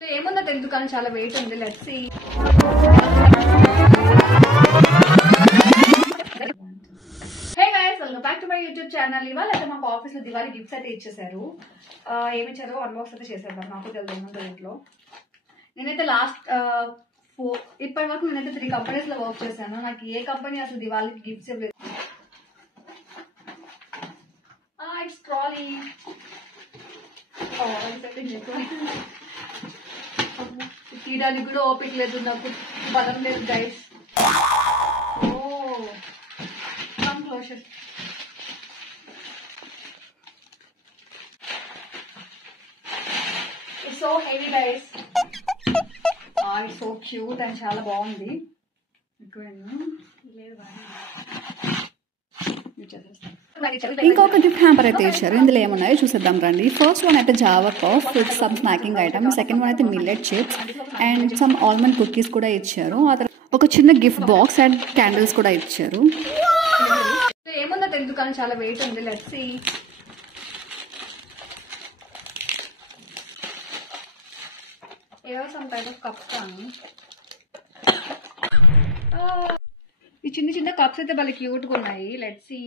ఏముందో తెలియదు కానీ చాలా వెయిట్ ఉంది. Let's see. Hey guys, welcome back to my YouTube channel. ఇవాళ అయితే మాకు ఆఫీస్ లో దివాళీ గిఫ్ట్స్ అయితే ఇచ్చేసారు. ఏమి ఇచ్చారో అన్బాక్స్ అయితే చేసేద్దాం. నాకు తెలియదు ఇంట్లో. నేనైతే ఇప్పటి వరకు నేనైతే 3 కంపెనీస్ లో వర్క్ చేశాను. నాకు ఏ కంపెనీ అసలు దివాళీకి గిఫ్ట్స్ ఇవ్వలేదు. It's trolley. తీయడానికి కూడా ఓపిక లేదు, నాకు బలం లేదు guys. Come closer. It's so heavy guys. It's so cute and చాలా బాగుంది. ఇంకొక గిఫ్ట్ హ్యాంపర్ అయితే ఇచ్చారు. ఇందులో ఏమున్నాయో చూసేద్దాం రండి. ఫస్ట్ వన్ అయితే java puff with some snacking item. Second one అయితే millet chips and some almond cookies కూడా ఇచ్చారు. ఒక చిన్న గిఫ్ట్ బాక్స్ అండ్ క్యాండిల్స్ కూడా ఇచ్చారు. ఏముందో తెలియదు కానీ చాలా వెయిట్ ఉంది. Let's see. ఏవో సమ్ టైప్ ఆఫ్ కప్స్ కానీ ఈ చిన్న చిన్న కప్స్ అయితే భలే క్యూట్ గా ఉన్నాయి. Let's see.